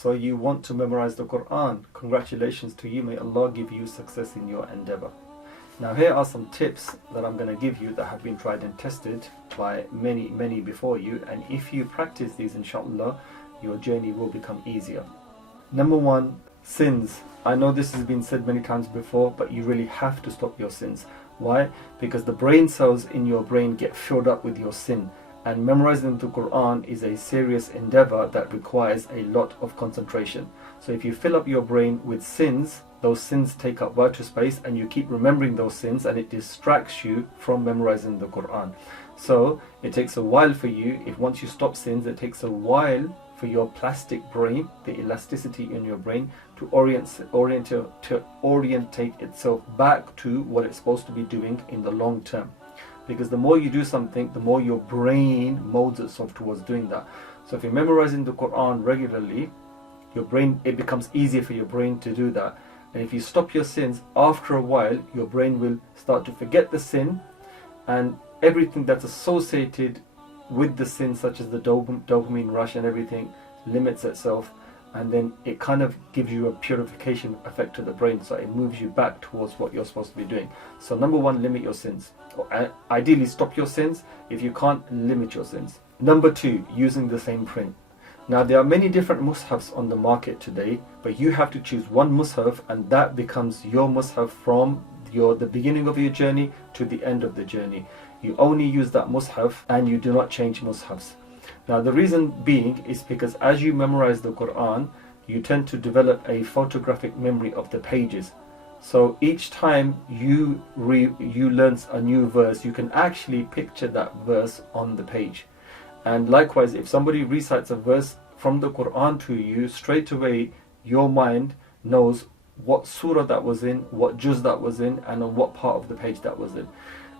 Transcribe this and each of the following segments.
So you want to memorize the Quran. Congratulations to you. May Allah give you success in your endeavor. Now here are some tips that I'm going to give you that have been tried and tested by many before you, and if you practice these, inshallah, your journey will become easier. Number one, sins. I know this has been said many times before, but you really have to stop your sins. Why? Because the brain cells in your brain get filled up with your sin, and memorizing the Quran is a serious endeavor that requires a lot of concentration. So if you fill up your brain with sins, those sins take up vital space, and you keep remembering those sins, and it distracts you from memorizing the Quran. So it takes a while for you, if once you stop sins, it takes a while for your plastic brain, the elasticity in your brain, to orientate itself back to what it's supposed to be doing in the long term. Because the more you do something, the more your brain molds itself towards doing that. So if you're memorizing the Quran regularly, it becomes easier for your brain to do that. And if you stop your sins, after a while, your brain will start to forget the sin, and everything that's associated with the sin, such as the dopamine rush and everything, limits itself, and then it kind of gives you a purification effect to the brain, so it moves you back towards what you're supposed to be doing. So number one, limit your sins. Ideally stop your sins. If you can't, limit your sins. Number two, using the same print. Now there are many different mushafs on the market today, but you have to choose one mushaf, and that becomes your mushaf from the beginning of your journey to the end of the journey. You only use that mushaf, and you do not change mushafs. Now the reason being is because as you memorize the Quran, you tend to develop a photographic memory of the pages. So each time you learn a new verse, you can actually picture that verse on the page. And likewise, if somebody recites a verse from the Quran to you, straight away your mind knows what surah that was in, what juz that was in, and on what part of the page that was in.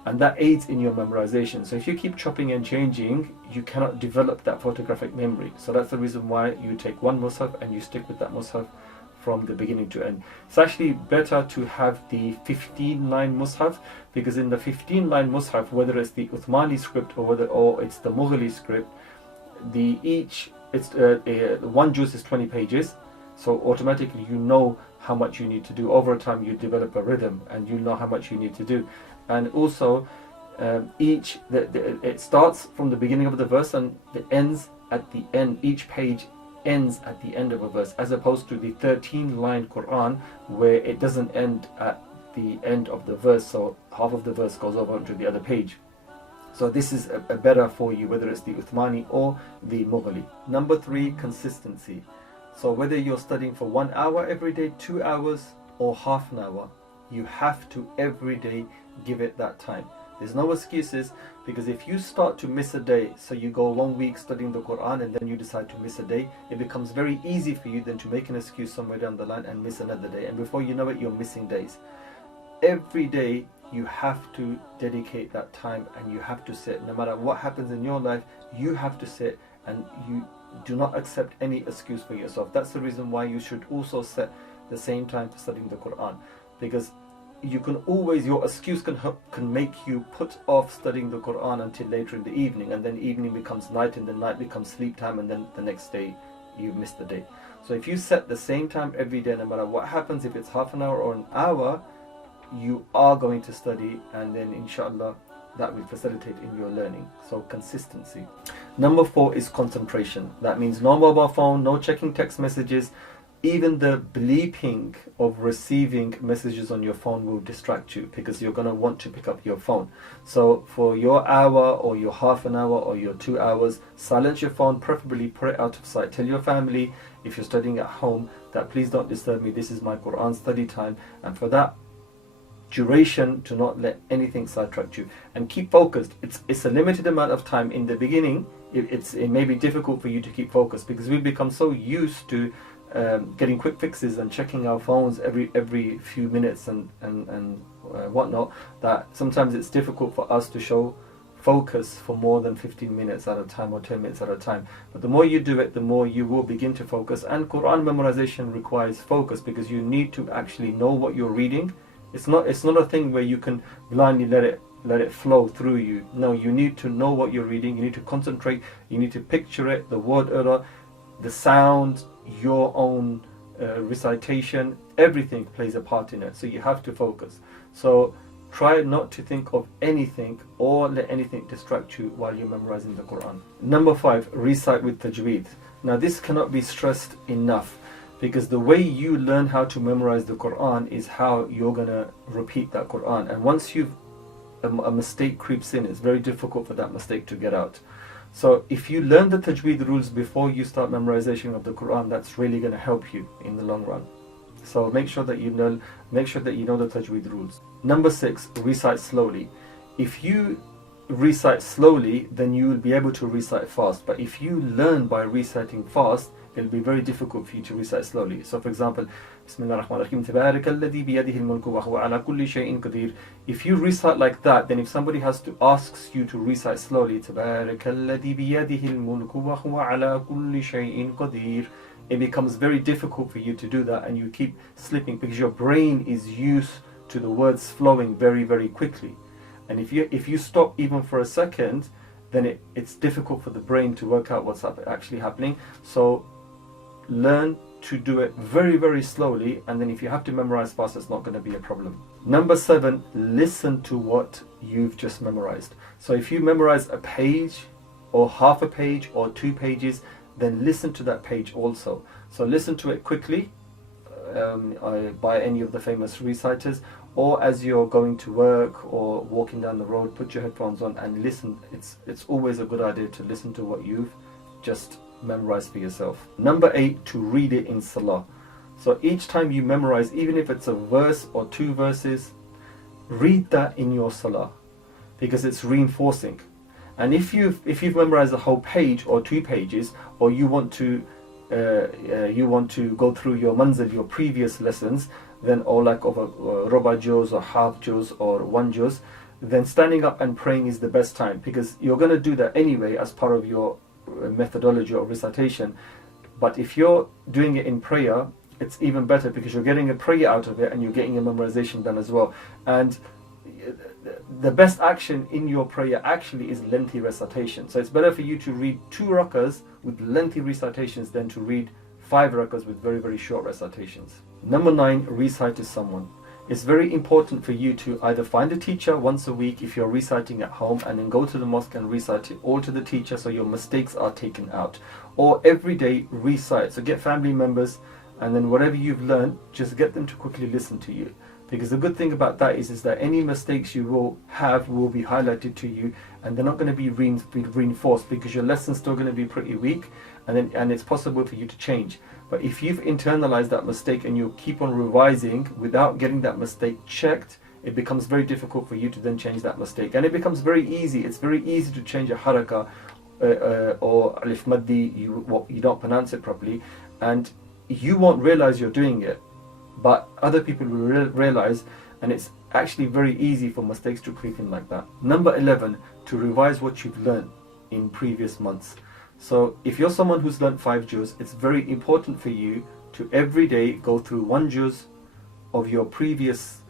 And that aids in your memorization. So if you keep chopping and changing, you cannot develop that photographic memory. So that's the reason why you take one mushaf and you stick with that mushaf from the beginning to end. It's actually better to have the 15-line mushaf, because in the 15-line mushaf, whether it's the Uthmani script or it's the Mughali script, one juz is 20 pages. So automatically you know how much you need to do. Over time you develop a rhythm, and you know how much you need to do. And also it starts from the beginning of the verse and it ends at the end. Each page ends at the end of a verse, as opposed to the 13-line Quran, where it doesn't end at the end of the verse, so half of the verse goes over onto the other page. So this is a better for you, whether it's the Uthmani or the Mughali. Number three, consistency. So whether you're studying for 1 hour every day, 2 hours, or half an hour, you have to every day give it that time. There's no excuses, because if you start to miss a day, so you go a long week studying the Quran and then you decide to miss a day, it becomes very easy for you then to make an excuse somewhere down the line and miss another day, and before you know it, you're missing days. Every day you have to dedicate that time, and you have to sit. No matter what happens in your life, you have to sit, and you do not accept any excuse for yourself. That's the reason why you should also set the same time for studying the Quran, because you can always, your excuse can make you put off studying the Quran until later in the evening, and then evening becomes night, and then night becomes sleep time, and then the next day you miss the day. So if you set the same time every day, no matter what happens, if it's half an hour or an hour, you are going to study, and then inshallah that will facilitate in your learning. So consistency. Number four is concentration. That means no mobile phone, no checking text messages. Even the bleeping of receiving messages on your phone will distract you, because you're going to want to pick up your phone. So for your hour or your half an hour or your 2 hours, silence your phone, preferably put it out of sight. Tell your family, if you're studying at home, that please don't disturb me, this is my Quran study time. And for that duration, to not let anything sidetrack you, and keep focused. It's a limited amount of time. In the beginning, it may be difficult for you to keep focused, because we've become so used to getting quick fixes and checking our phones every few minutes and whatnot, that sometimes it's difficult for us to show focus for more than 15 minutes at a time or 10 minutes at a time. But the more you do it, the more you will begin to focus. And Quran memorization requires focus, because you need to actually know what you're reading. It's not a thing where you can blindly let it flow through you. No, you need to know what you're reading. You need to concentrate. You need to picture it, the word order, the sound, your own recitation, everything plays a part in it. So you have to focus. So try not to think of anything or let anything distract you while you're memorizing the Quran. Number 5, recite with Tajweed. Now this cannot be stressed enough, because the way you learn how to memorize the Quran is how you're going to repeat that Quran. And once a mistake creeps in, it's very difficult for that mistake to get out. So if you learn the Tajweed rules before you start memorization of the Quran, that's really going to help you in the long run. So make sure that you know the Tajweed rules. Number 6, recite slowly. If you recite slowly, then you will be able to recite fast. But if you learn by reciting fast, it'll be very difficult for you to recite slowly. So for example, Bismillah ar-Rahman ar-Rahim, Tabarakalladhi biyadihi al-mulku wa huwa ala kulli shay'in qadir. If you recite like that, then if somebody asks you to recite slowly, Tabarakalladhi biyadihi al-mulku wa huwa ala kulli shay'in qadir, it becomes very difficult for you to do that, and you keep slipping because your brain is used to the words flowing very, very quickly. And if you stop even for a second, then it's difficult for the brain to work out what's actually happening. So learn to do it very, very slowly, and then if you have to memorize fast, it's not going to be a problem. Number 7, listen to what you've just memorized. So if you memorize a page or half a page or 2 pages, then listen to that page also. So listen to it quickly by any of the famous reciters, or as you're going to work or walking down the road, put your headphones on and listen. It's always a good idea to listen to what you've just memorized for yourself. Number 8, to read it in Salah. So each time you memorize, even if it's a verse or 2 verses, read that in your Salah, because it's reinforcing. And if you've memorized a whole page or 2 pages, or you want to go through your manzil, your previous lessons, then, or like of a roba juz or half juz or 1 juz, then standing up and praying is the best time, because you're going to do that anyway as part of your methodology of recitation. But if you're doing it in prayer, it's even better, because you're getting a prayer out of it and you're getting a memorization done as well. And the best action in your prayer actually is lengthy recitation. So it's better for you to read 2 rakas with lengthy recitations than to read 5 rakas with very, very short recitations. Number 9, recite to someone. It's very important for you to either find a teacher once a week if you're reciting at home, and then go to the mosque and recite it all to the teacher so your mistakes are taken out. Or every day recite. So get family members, and then whatever you've learned, just get them to quickly listen to you. Because the good thing about that is that any mistakes you will have will be highlighted to you, and they're not going to be reinforced, because your lesson's still going to be pretty weak, and it's possible for you to change. But if you've internalized that mistake and you keep on revising without getting that mistake checked, it becomes very difficult for you to then change that mistake. And it becomes very easy. It's very easy to change a haraka or alif maddi, you don't pronounce it properly, and you won't realize you're doing it, but other people will realize, and it's actually very easy for mistakes to creep in like that. Number 11, to revise what you've learned in previous months. So if you're someone who's learned 5 juz, it's very important for you to every day go through 1 juz of your previous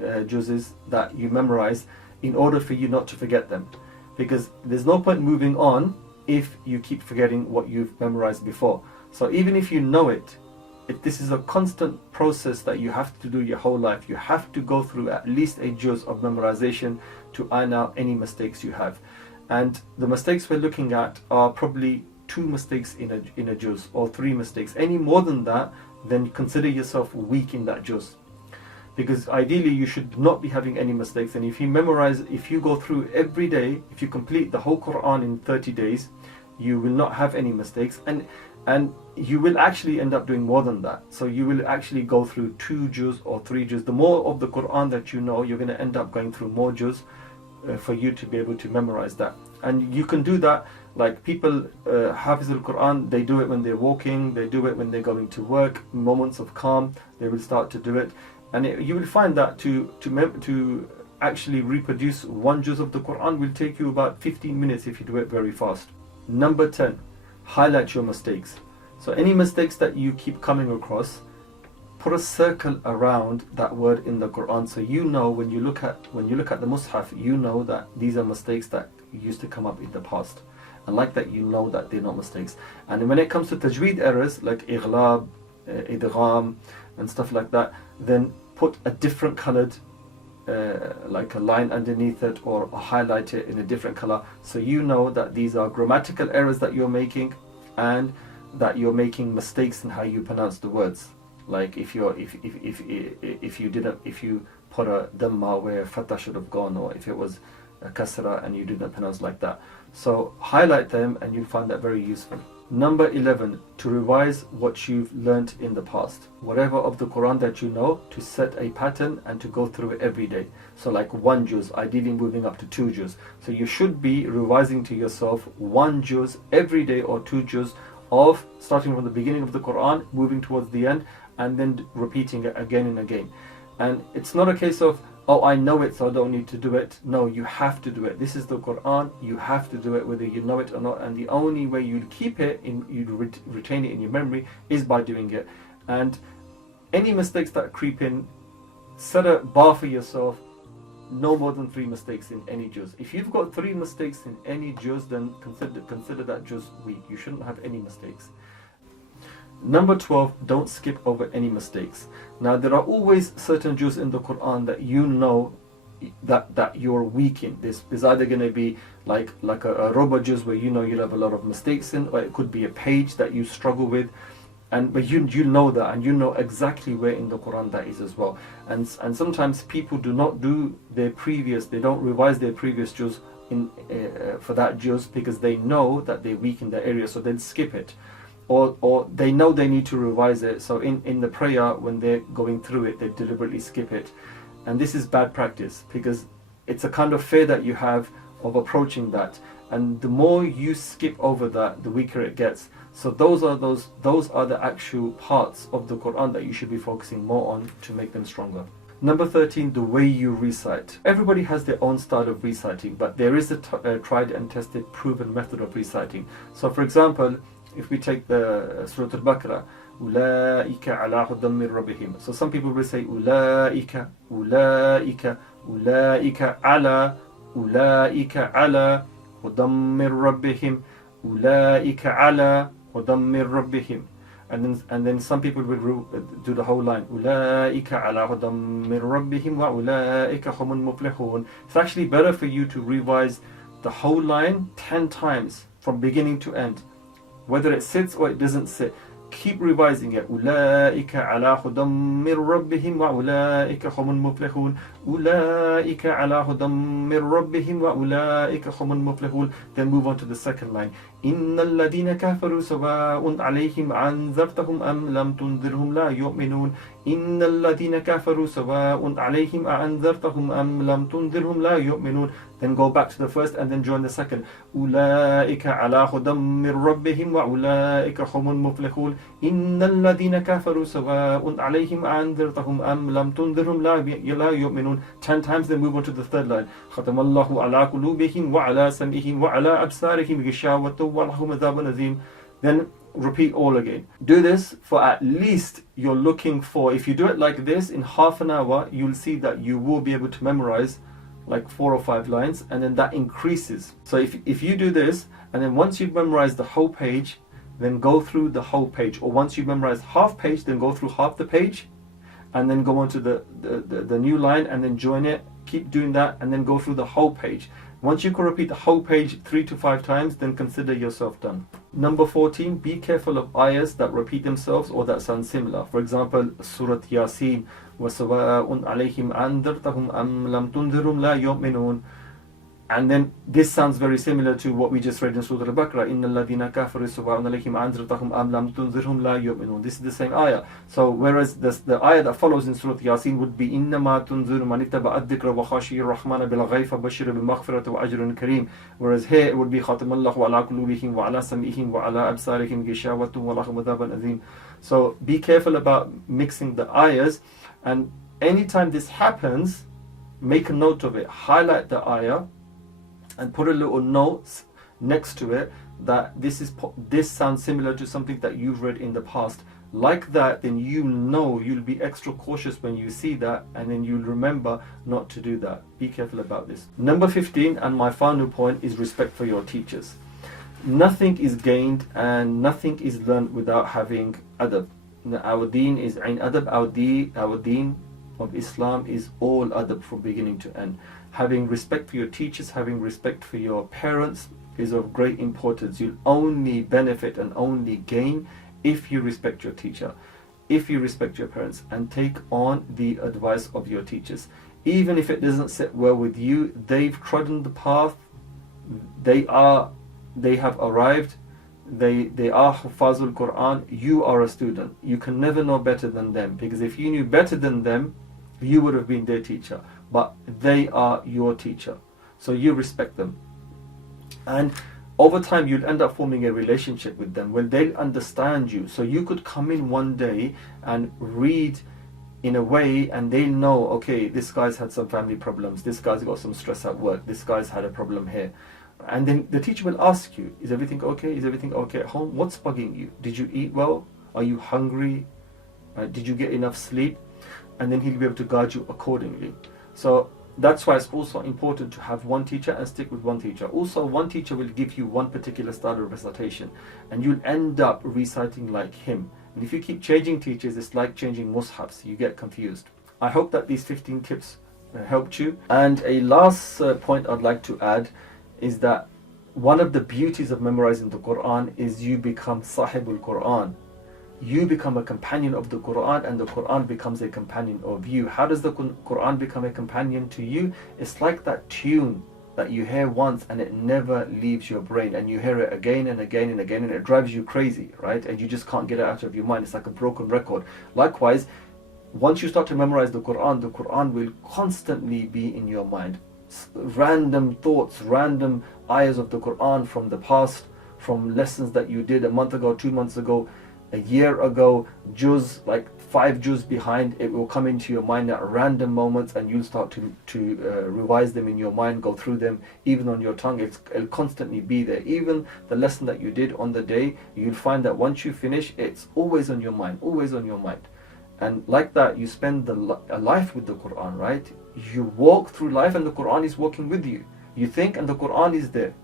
juzes that you memorize, in order for you not to forget them. Because there's no point moving on if you keep forgetting what you've memorized before. So even if you know it, this is a constant process that you have to do your whole life. You have to go through at least a juz of memorization to iron out any mistakes you have. And the mistakes we're looking at are probably 2 mistakes in a juz, or 3 mistakes. Any more than that, then consider yourself weak in that juz. Because ideally you should not be having any mistakes. And if you go through every day, if you complete the whole Quran in 30 days, you will not have any mistakes. And you will actually end up doing more than that. So you will actually go through 2 juz or 3 juz. The more of the Quran that you know, you're going to end up going through more juz for you to be able to memorize that. And you can do that, like people, Hafiz al-Quran, they do it when they're walking, they do it when they're going to work, moments of calm, they will start to do it. And you will find that to actually reproduce 1 juz of the Quran will take you about 15 minutes if you do it very fast. Number 10, highlight your mistakes. So any mistakes that you keep coming across, put a circle around that word in the Quran, so you know when you look at the Mus'haf, you know that these are mistakes that used to come up in the past. and like that you know that they're not mistakes. And when it comes to tajweed errors like ighlab, idgham and stuff like that, then put a different coloured like a line underneath it, or highlight it in a different color, so you know that these are grammatical errors that you're making, and that you're making mistakes in how you pronounce the words. Like if you put a dhamma where fatah should have gone, or if it was a kasra and you didn't pronounce like that. So highlight them and you'll find that very useful. Number 11, to revise what you've learnt in the past. Whatever of the Quran that you know, to set a pattern and to go through it every day. So like 1 juz, ideally moving up to 2 juz. So you should be revising to yourself 1 juz every day, or 2 juz of starting from the beginning of the Quran, moving towards the end, and then repeating it again and again. And it's not a case of, oh, I know it so I don't need to do it. No, you have to do it. This is the Quran, you have to do it whether you know it or not, and the only way you'd keep it, you'd retain it in your memory, is by doing it. And any mistakes that creep in, set a bar for yourself, no more than 3 mistakes in any juz. If you've got 3 mistakes in any juz, then consider that juz weak. You shouldn't have any mistakes. Number 12, don't skip over any mistakes. Now there are always certain juz in the Quran that you know that you're weak in. There's either going to be like a ruba juz where you know you'll have a lot of mistakes in, or it could be a page that you struggle with, but you know that, and you know exactly where in the Quran that is as well. And sometimes people do not do they don't revise their previous juz for that juz, because they know that they're weak in that area, so they'll skip it. Or they know they need to revise it, so in the prayer when they're going through it, they deliberately skip it. And this is bad practice, because it's a kind of fear that you have of approaching that, and the more you skip over that, the weaker it gets. So those are the actual parts of the Quran that you should be focusing more on to make them stronger. Number 13, the way you recite. Everybody has their own style of reciting, but there is a tried and tested, proven method of reciting. So for example, if we take the Surah Al-Baqarah, أُولَٰئِكَ عَلَىٰ هُدًى مِّن رَبِّهِمْ. So some people will say أُولَٰئِكَ أُولَٰئِكَ أُولَٰئِكَ عَلَىٰ أُولَٰئِكَ عَلَىٰ هُدًى مِّن رَبِّهِمْ أُولَٰئِكَ عَلَىٰ هُدًى مِّن رَبِّهِمْ. And then some people will do the whole line, أُولَٰئِكَ عَلَىٰ هُدًى مِّن رَبِّهِمْ وَأُولَٰئِكَ هُمُ الْمُفْلِحُونَ. It's actually better for you to revise the whole line 10 times from beginning to end, whether it sits or it doesn't sit. Keep revising it. أُولَٰئِكَ عَلَىٰ هُدًى مِّن رَبِّهِمْ وَأُولَٰئِكَ هُمُ الْمُفْلِحُونَ أُولَٰئِكَ عَلَىٰ هُدًى مِّن رَبِّهِمْ وَأُولَٰئِكَ هُمُ الْمُفْلِحُونَ. Then move on to the second line. إِنَّ الَّذِينَ كَفَرُوا سَوَاءٌ عَلَيْهِمْ أَنذَرْتَهُمْ أَمْ لَمْ تُنذِرْهُمْ لَا يُؤْمِنُونَ إِنَّ الَّذِينَ كَفَرُوا سَوَاءٌ عَلَيْهِمْ أَنذَرْتَهُمْ أَمْ لَمْ تُنذِرْهُمْ لَا يُؤْمِنُونَ. Then go back to the first and then join the second. أُولَٰئِكَ عَلَىٰ هُدًى مِّن رَبِّهِمْ وَأُولَٰئِكَ هُمُ الْمُفْلِحُونَ إِنَّ الَّذِينَ كَفَرُوا سَوَاءٌ عَلَيْهِمْ أَنذَرْتَهُمْ أَمْ لَمْ تُنذِرْهُمْ لَا يُؤْمِنُونَ. 10 times, then move on to the third line. خَتَمَ اللَّهُ عَلَىٰ قُلُوبِهِمْ وَعَلَىٰ سَمْعِهِمْ وَعَلَىٰ أَبْصَارِهِمْ غِشَاوَةٌ وَلَهُمْ عَذَابٌ عَظِيمٌ. Then repeat all again. Do this for at least, you're looking for, if you do it like this in half an hour, you'll see that you will be able to memorize like 4 or 5 lines, and then that increases. So if you do this, and then once you've memorized the whole page, then go through the whole page, or once you've memorized half page, then go through half the page, and then go on to the new line and then join it. Keep doing that and then go through the whole page. Once you can repeat the whole page 3 to 5 times, then consider yourself done. Number 14, be careful of ayahs that repeat themselves or that sound similar. For example, Surah Yasin, وَسَوَاءٌ عَلَيْهِمْ أَنذَرْتَهُمْ أَمْ لَمْ تُنذِرْهُمْ لَا يُؤْمِنُونَ. And then this sounds very similar to what we just read in Surah Al-Baqarah. إِنَّ الَّذِينَ كَفَرُوا سَوَاءٌ عَلَيْهِمْ أَنذَرْتَهُمْ أَمْ لَمْ تُنذِرْهُمْ لَا يُؤْمِنُونَ. This is the same ayah. So whereas the ayah that follows in Surah Yasin would be إِنَّمَا تُنذِرُ مَنِ اتَّبَعَ الذِّكْرَ وَخَشِيَ الرَّحْمَنَ بِالْغَيْبِ فَبَشِّرْهُ بِمَغْفِرَةٍ وَأَجْرٍ كَرِيمٍ. Whereas here it would be خَتَمَ اللَّهُ عَلَىٰ قُلُوبِهِمْ وَعَلَىٰ سَمْعِهِمْ وَعَلَىٰ أَبْصَارِهِمْ غِشَاوَةٌ وَلَهُمْ عَذَابٌ عَظِيمٌ. So be careful about mixing the ayahs, and anytime this happens, make a note of it. Highlight the ayah and put a little note next to it that this sounds similar to something that you've read in the past. Like that, then you'll be extra cautious when you see that, and then you'll remember not to do that. Be careful about this. Number 15, and my final point, is respect for your teachers. Nothing is gained and nothing is learned without having adab. Our deen is ain adab. Our deen of Islam is all adab from beginning to end. Having respect for your teachers, having respect for your parents is of great importance. You'll only benefit and only gain if you respect your teacher, if you respect your parents, and take on the advice of your teachers. Even if it doesn't sit well with you, they've trodden the path, they have arrived, they are Hufazul Quran, you are a student. You can never know better than them, because if you knew better than them, you would have been their teacher. But they are your teacher, so you respect them. And over time you'll end up forming a relationship with them where they'll understand you. So you could come in one day and read in a way and they'll know, okay, this guy's had some family problems, this guy's got some stress at work, this guy's had a problem here. And then the teacher will ask you, is everything okay? Is everything okay at home? What's bugging you? Did you eat well? Are you hungry? Did you get enough sleep? And then he'll be able to guide you accordingly. So that's why it's also important to have one teacher and stick with one teacher. Also, one teacher will give you one particular style of recitation and you'll end up reciting like him. And if you keep changing teachers, it's like changing mushafs. You get confused. I hope that these 15 tips helped you. And a last point I'd like to add is that one of the beauties of memorizing the Quran is you become Sahibul Quran. You become a companion of the Quran and the Quran becomes a companion of you. How does the Quran become a companion to you? It's like that tune that you hear once and it never leaves your brain, and you hear it again and again and again and it drives you crazy, right? And you just can't get it out of your mind. It's like a broken record. Likewise, once you start to memorize the Quran will constantly be in your mind. Random thoughts, random ayahs of the Quran from the past, from lessons that you did a month ago, 2 months ago, a year ago, juz, like 5 juz behind, it will come into your mind at random moments and you'll start to revise them in your mind, go through them, even on your tongue. It'll constantly be there. Even the lesson that you did on the day, you'll find that once you finish, it's always on your mind, always on your mind. And like that, you spend a life with the Quran, right? You walk through life and the Quran is walking with you. You think and the Quran is there.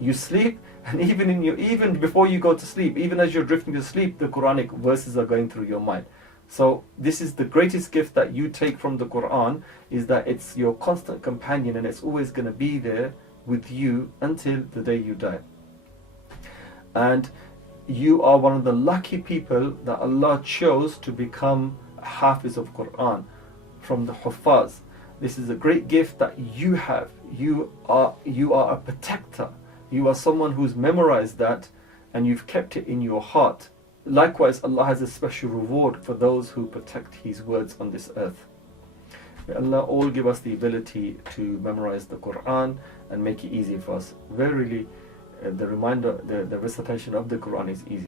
You sleep, and even before you go to sleep, even as you're drifting to sleep, the Quranic verses are going through your mind. So this is the greatest gift that you take from the Quran, is that it's your constant companion and it's always going to be there with you until the day you die. And you are one of the lucky people that Allah chose to become a Hafiz of Quran, from the Hufaz. This is a great gift that you have. You are a protector. You are someone who's memorized that and you've kept it in your heart. Likewise, Allah has a special reward for those who protect His words on this earth. May Allah all give us the ability to memorize the Quran and make it easy for us. Verily, the recitation of the Quran is easy.